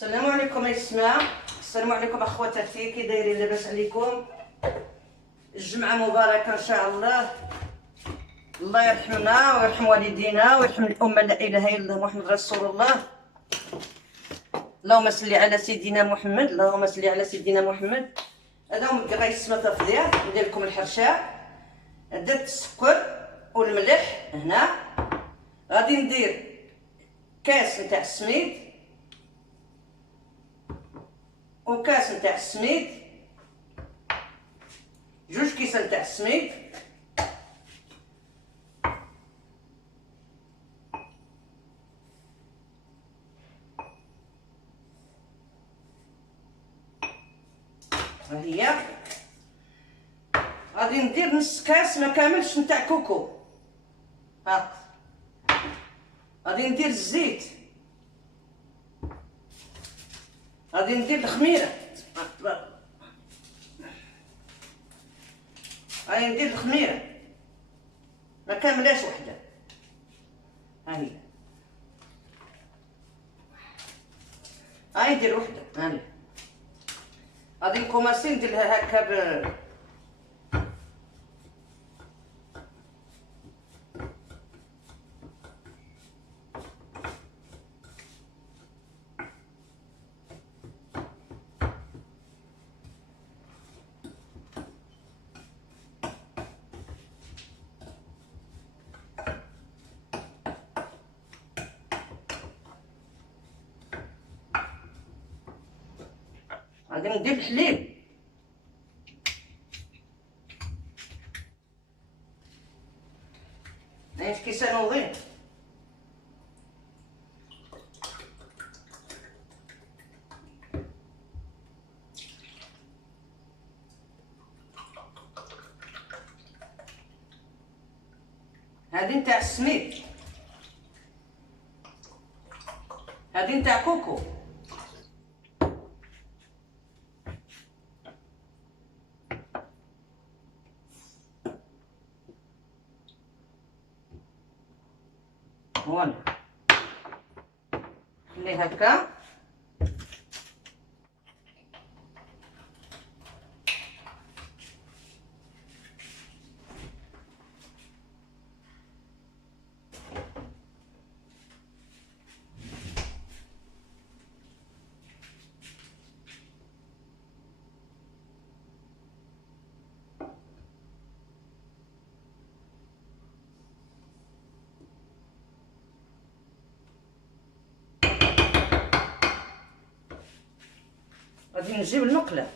السلام عليكم السماء. السلام عليكم اخواتاتي، كي دايرين؟ لاباس عليكم؟ الجمعه مباركه ان شاء الله. الله يرحمنا ويرحم والدينا ويرحم الامه، لا اله الا الله محمد رسول الله. اللهم صل على سيدنا محمد، اللهم صل على سيدنا محمد. هذا هو مكراي السما تفضيع. ندير لكم الحرشه، درت السكر والملح هنا. غادي ندير كاس نتاع السميد وكاس نتاع السميد، جوج كيسان نتاع السميد. ها هي. غادي ندير نص كاس ما كاملش نتاع كوكو. ها غادي ندير الزيت، غادي ندير الخميره، غادي ندير الخميره ما كاملاش وحده. ها هي، هاي ندير وحده. هاني غادي نكوماسي ندير لها هكا غادي ندير الحليب. هاي كيسان وغير. هادي نتاع السميد، هادي نتاع كوكو. فوالا خليه هكا. غادي نجيب المقله،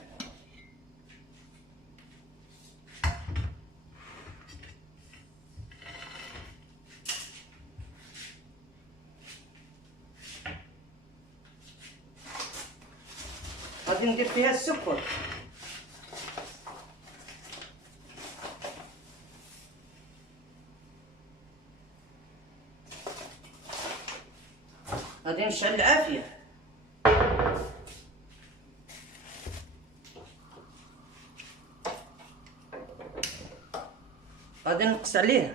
غادي ندير فيها السكر. غادي نشعل العافيه. غادي نقص عليها،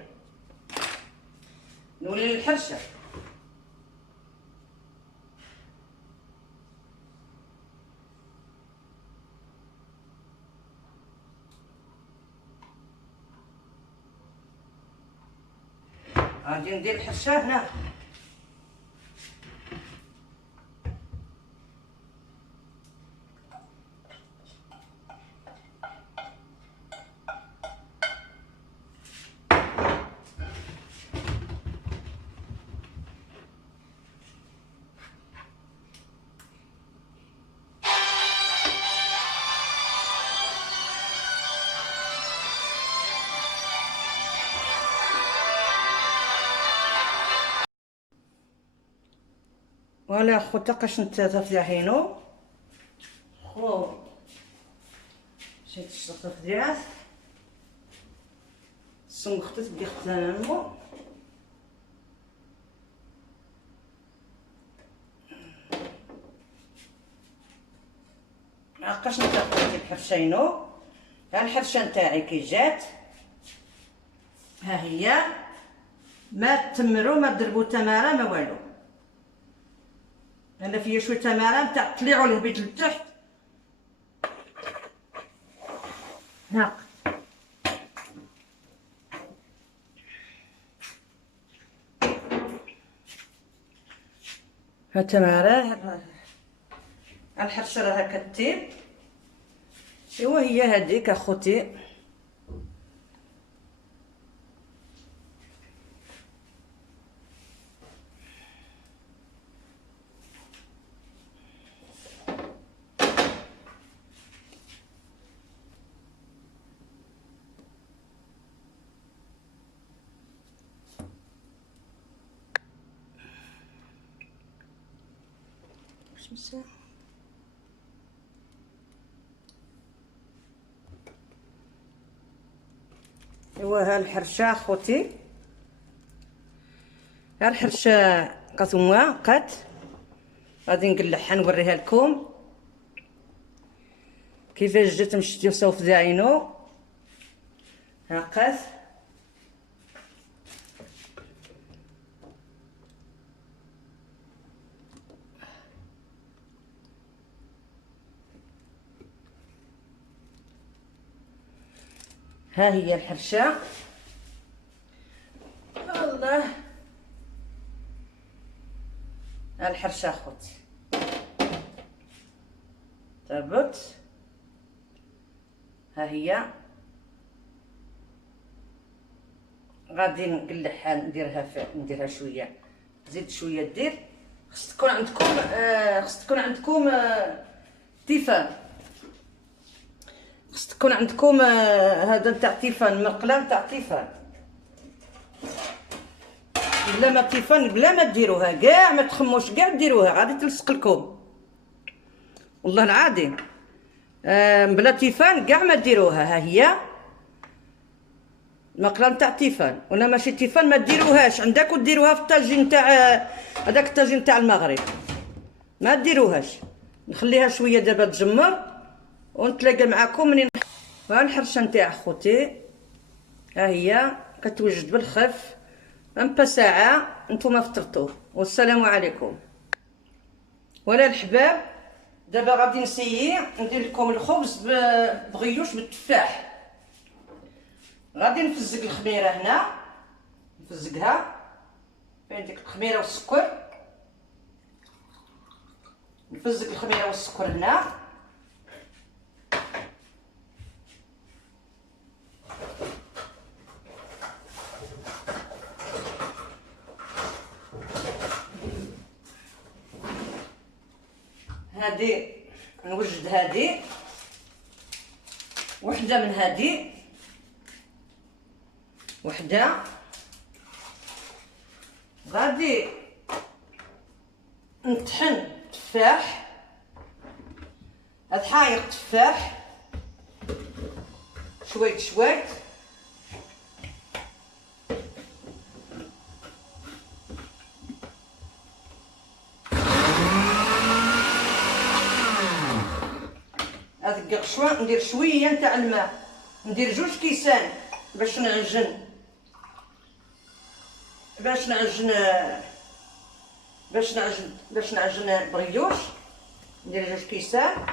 نولي للحرشه. غادي ندير الحرشه هنا. فوالا خو تاقاش نتا تفضيحينو خو مشيت تشتغل تفضيعات السم خطيت بدي ختانا مو عقاش نتا خوتي الحرشينو. ها الحرشه نتاعي كي جات، ها هي، ما تمرو ما دربو تماره ما والو. هنا فيها شويه تماره تاع الطليع والهبيط لتحت. ها ها تماره الحرشه راها كتيب. ايوا هي هذيك اخوتي. شمسة ايوا ها الحرشه اخوتي. ها الحرشه قطمه قات غادي نقلعها نوريها لكم كيفاش جات مشتي وصوف داينو. ها قات ها هي الحرشه. الله ها الحرشه اخوتي تابت. ها هي غادي نقلعها نديرها شويه زيد شويه دير. خص تكون عندكم تيفال. خص تكون عندكم هذا نتاع تيفال مقله نتاع تيفال. بلا ما تيفال بلا ما ديروها كاع ما تخموش كاع ديروها غادي تلصق لكم والله العظيم. بلا تيفال كاع ما ديروها. ها هي المقله نتاع تيفال ولا ماشي تيفال ما ديروهاش عندك وديروها في الطاجين نتاع هذاك الطاجين نتاع المغرب ما ديروهاش. نخليها شويه دابا تجمر ونتلاقى معكم منين. ها الحرشه نتاع خوتي. ها هي كتوجد بالخف امبا ساعه نتوما فطرتوا والسلام عليكم. ولا الحباب دابا غادي نسيي ندير لكم الخبز بغيوش بالتفاح. غادي نفزق الخميره هنا نفزقها فين ديك الخميره والسكر. نفزق الخميره والسكر هنا. هادي نوجد هادي وحده من هادي وحده. غادي نطحن تفاح. هاد حايق تفاح شويت شويت. هاد القشوه ندير شويه نتاع الماء. ندير 2 كيسان باش نعجن بريوش. ندير 2 كيسان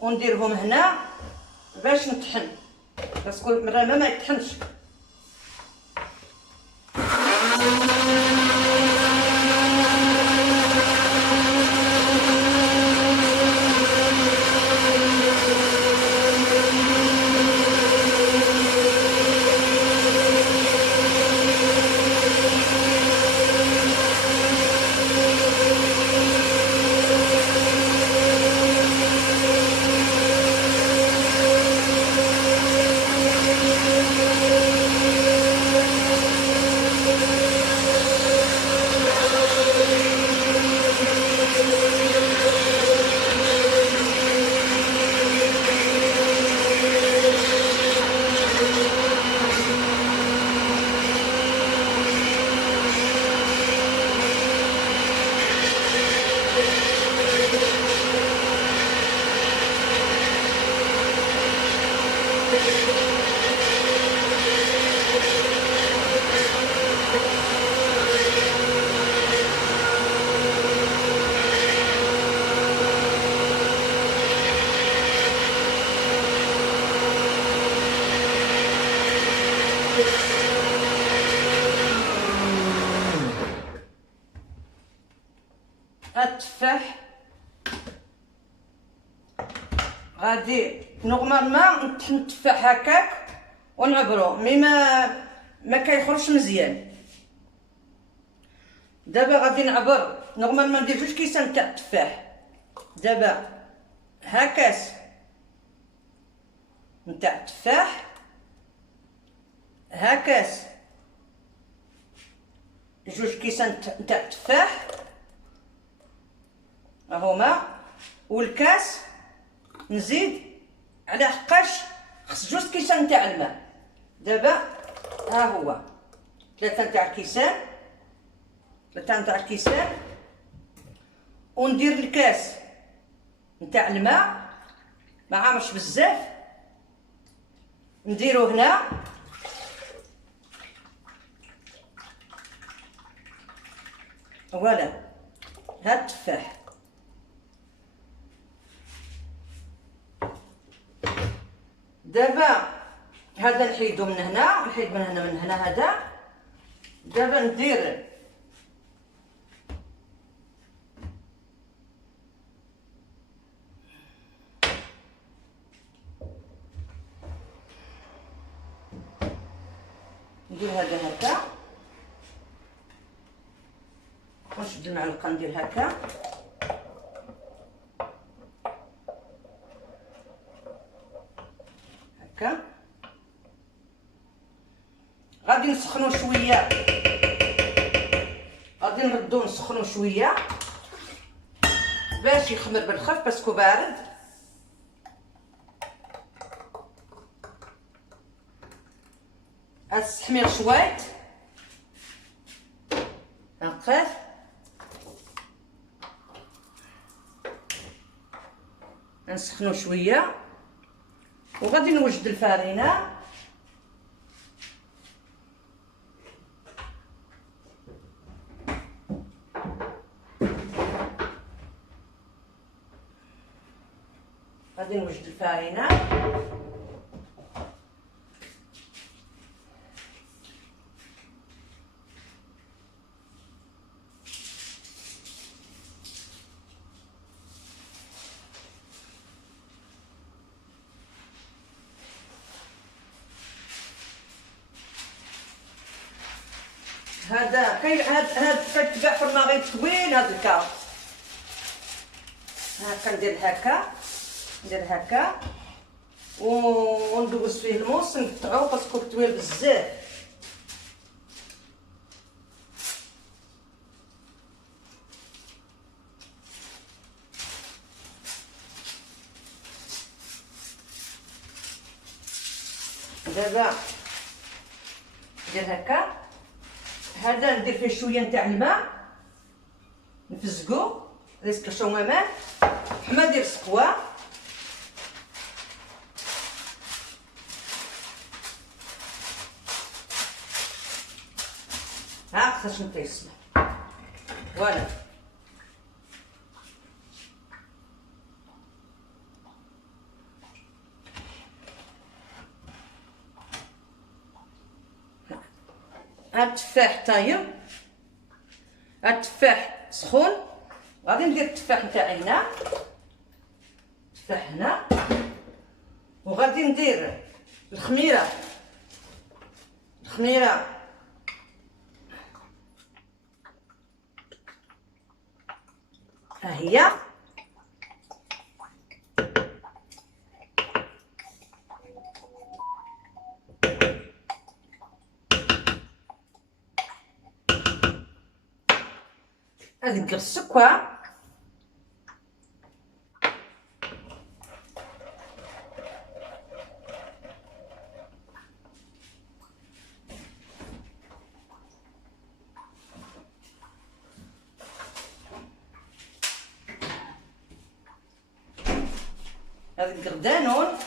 ونديرهم هنا باش نطحن باسكو مره ما يطحنش. التفاح غادي نورمالمون نطحن التفاح هكاك ونعبروه، مي ما كيخرجش مزيان. دابا غادي نعبر نورمالمون ندير 2 كيسان تاع التفاح. دابا ها كاس نتاع التفاح، ها كاس 2 كيسان تاع التفاح هما، والكاس نزيد على حقاش خص 2 كيسان تاع الماء. دابا ها هو 3 تاع الكيسان، 3 تاع الكيسان، وندير الكاس نتاع الماء ما عامرش بزاف، نديرو هنا فوالا. هاد التفاح دابا هذا نحيدو من هنا، نحيد من هنا من هنا هذا. دابا ندير هذا هكا، ونشد المعلقه ندير هكا. هكا غادي نسخنو شويه، غادي نردو نسخنو شويه باش يخمر بالخف باسكو بارد. هاد السحمير شويت نقف، نسخنو شويه، وغادي نوجد الفارينه. غادي نوجد الفارينه، هذا كيتباع في المغرب طويل هذا الكاس. هكا ندير هكا، ندير هكا وندوز فيه الموس، نقطعو باسكو طويل بزاف. دابا ندير هكا، هذا ندير فيه شويه نتاع الماء نفزقو ريسك شومامان حما دير سقوا. ها خاص نتيسم فوالا. هاد التفاح طايب، هاد التفاح سخون، غادي ندير التفاح نتاعي هنا، التفاح هنا، وغادي ندير الخميره، الخميره ها هي، غادي ندير السكر، غادي ندير دانون،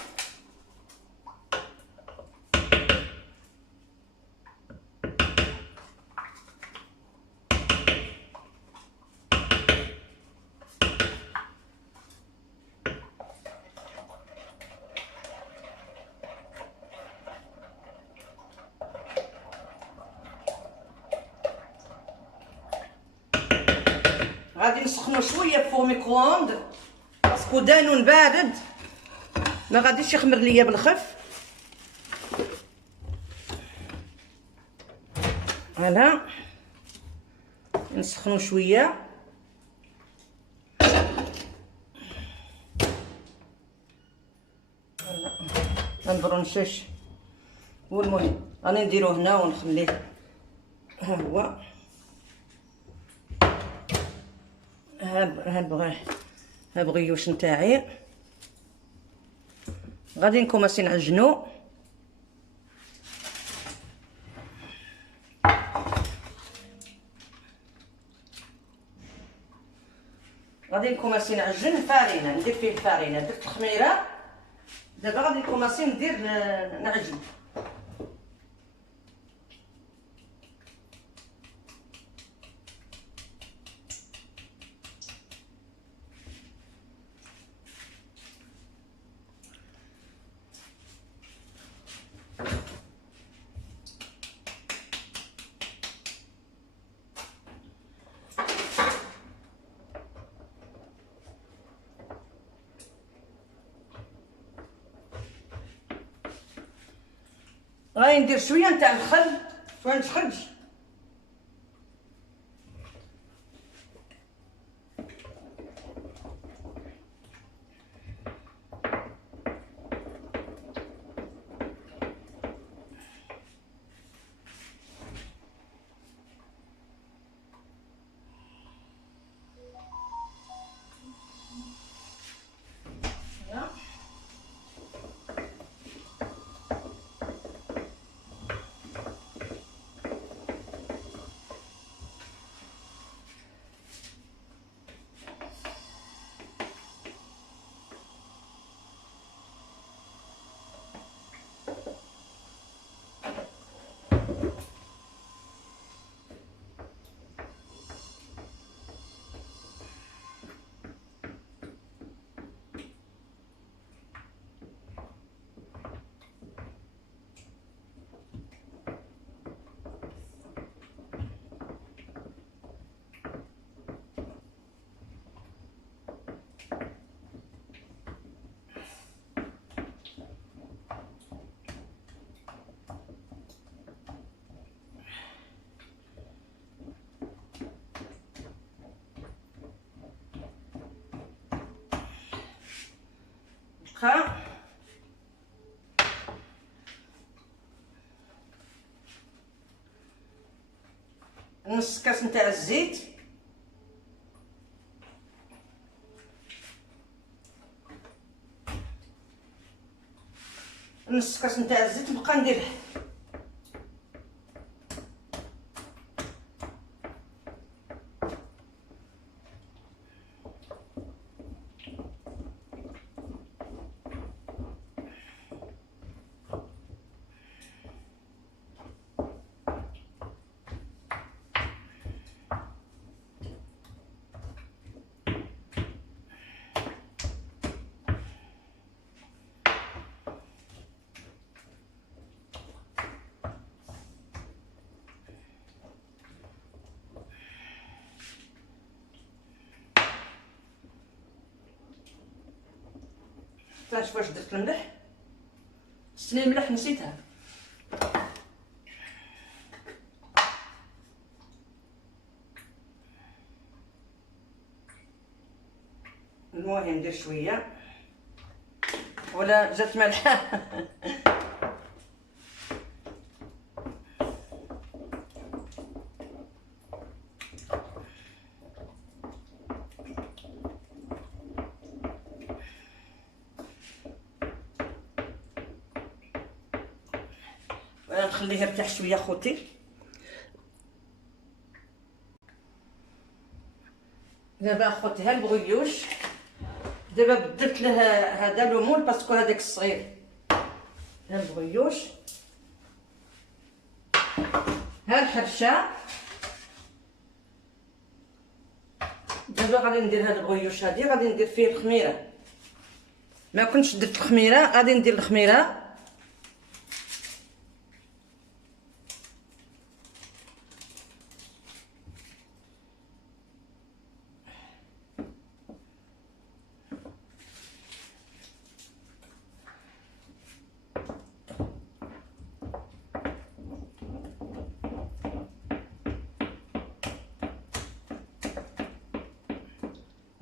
غادي نسخنو شويه فوق ميكرووند باسكو دانون بارد ما غاديش يخمر ليا بالخف. فوالا نسخنو شويه. البرونشيش هو المهم، راني نديرو هنا ونخليه. ها هو ها بغيوش نتاعي غادي نكوماسي نعجنو. غادي نكوماسي نعجن الفارينه، ندير فيه الفارينه، درت الخميره دابا غادي نكوماسي ندير نعجن. غادي ندير شويه نتاع الخل، شويه نخرج بقى نص كاس نتاع الزيت، نص كاس نتاع الزيت نبقى نديره. شوف واش درت الملح، السنين الملح نسيتها. المهم ندير شويه ولا جات مالحه. نخليه يرتاح شويه خوتي. دابا خوتي ها البغيوش، دابا بدلت له هذا لومول باسكو هذاك الصغير. ها البغيوش، ها الحرشه. دابا غادي ندير هاد البغيوش هادي غادي ندير فيه الخميره. ما كنتش درت الخميره، غادي ندير الخميره.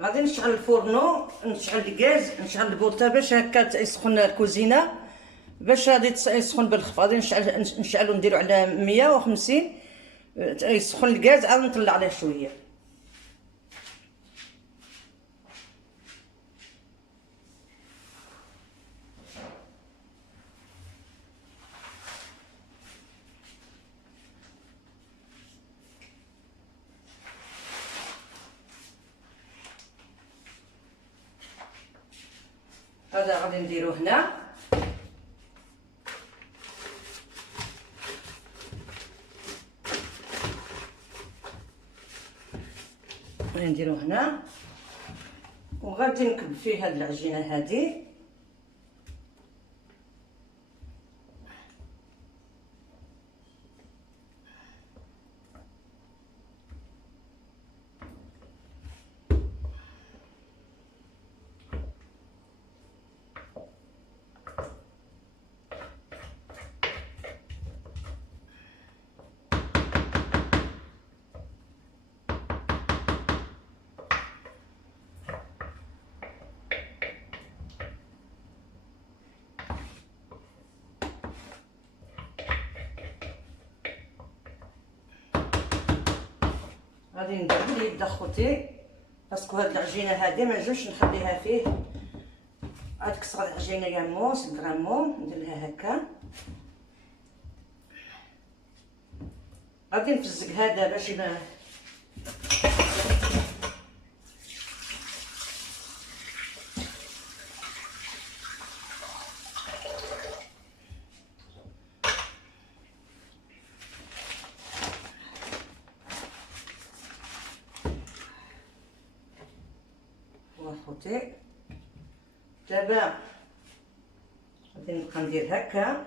غادي نشعل الفورنو، نشعل الغاز، نشعل البوطه باش هكا يسخن الكوزينه، باش غادي يسخن بالخف. غادي نشعلو نديرو على 150 يسخن الغاز، عاد نطلع عليه شويه. هذا غادي نديرو هنا، غادي نديرو هنا، وغادي نكب فيه هاد العجينه هادي. غادي ندير اليد اخوتي، باسكو هاد العجينه هادي ما نجمش نخليها فيه. عاد كسر العجينه ياموس غرامون، ندير لها هكا. غادي نفزق هذا باش اخوتي. دابا غادي نبقى ندير هكا،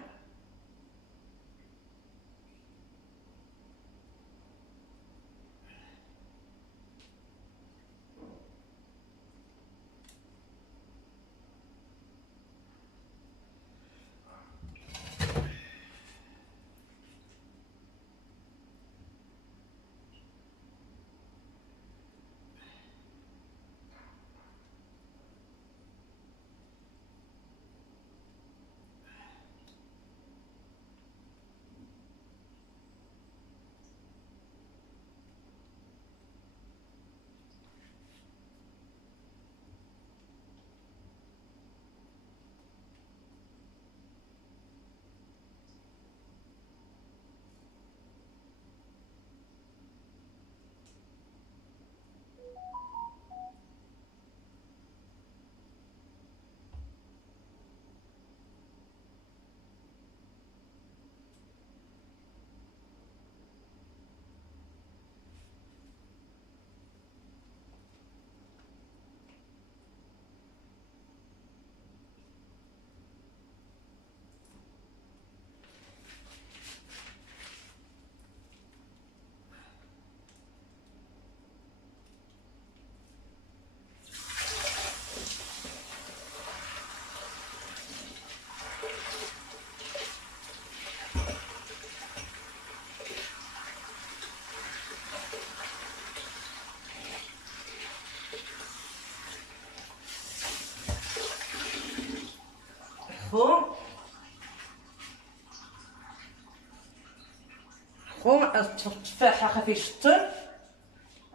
خو التفاحه خفي يشطر،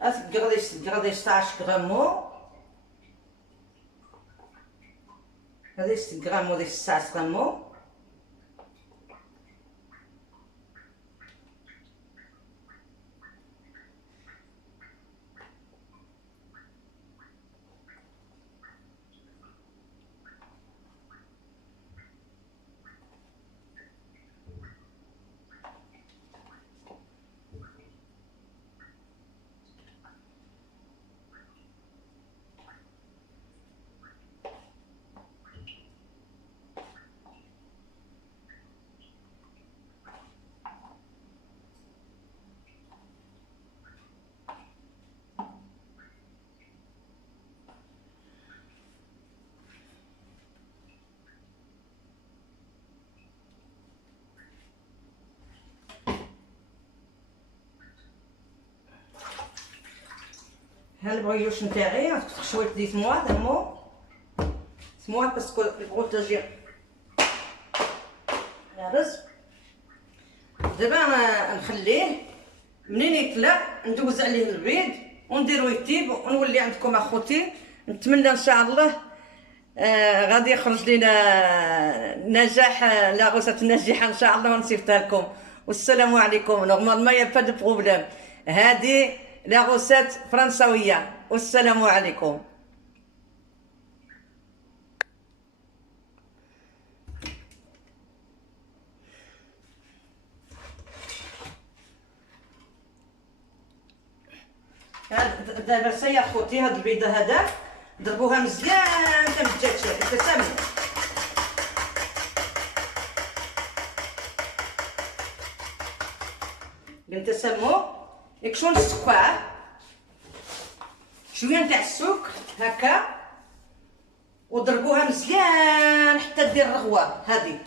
غادي 16 غرامو، هذه 6 غرام وهذه 16 غرامو. ها البغيوش نتاعي شويه دي سموا باسكو البغوط تجي الرز. دابا نخليه منين يطلع ندوز عليه البيض ونديرو يطيب ونولي عندكم اخوتي. نتمنى ان شاء الله غادي يخرج لنا نجاح لاغوسات ناجحه ان شاء الله ونصيفطها لكم. والسلام عليكم. نورمالمون يا با دو بروبليم، هذه لاغوسات فرنساويه. والسلام عليكم. دابا سا يا خوتي هاد البيضه هذا ضربوها مزيان حتى ما جاتش تسمى. بنت سمو يكشون السكر شويه نتاع السكر هكا وضربوها مزيان حتى دير الرغوه هذه.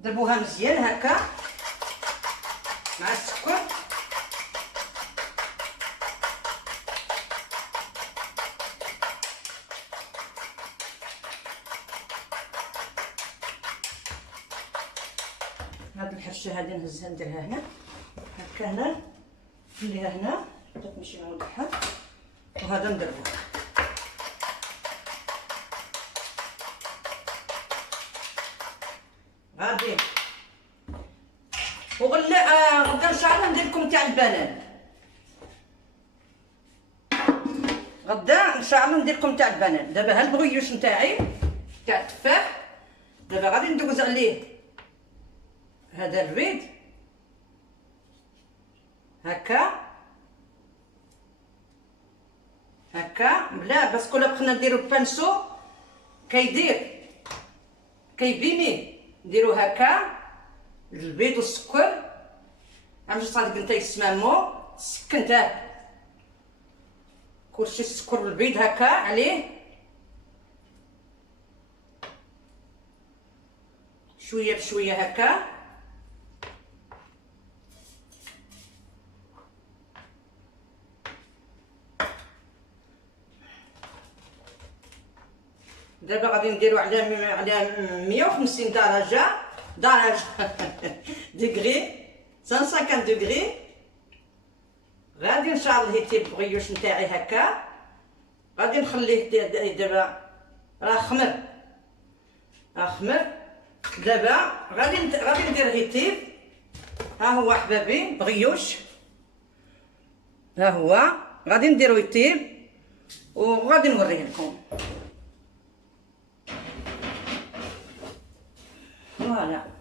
ضربوها مزيان هكا مع السكر. هاد الحرشه هادي نهزها نديرها هنا هكا، هنا نخليها هنا حتى تمشي نوضحها، وهذا نديرها غادي. وغدا غدا ان شاء الله ندير لكم تاع البنان. غدا ان شاء الله ندير لكم تاع البنان. دابا ها البغيوش نتاعي تاع التفاح دابا غادي ندوز عليه هذا البيض هكا هكا بلا باسكو لا بقينا نديرو البانسو كيبيني نديرو هكا البيض والسكر. عمري صادق نتا يسمامو سكنته كلشي السكر والبيض هكا عليه شويه بشويه هكا. دابا غادي نديرو على 150 درجه ديغري 150 دوغري. غادي ان شاء الله يطيب البغيوش نتاعي هكا. غادي نخليه دابا راه خمر. دابا غادي ندير يطيب. ها هو احبابي بغيوش، ها هو غادي نديرو يطيب وغادي نوريه لكم. فوالا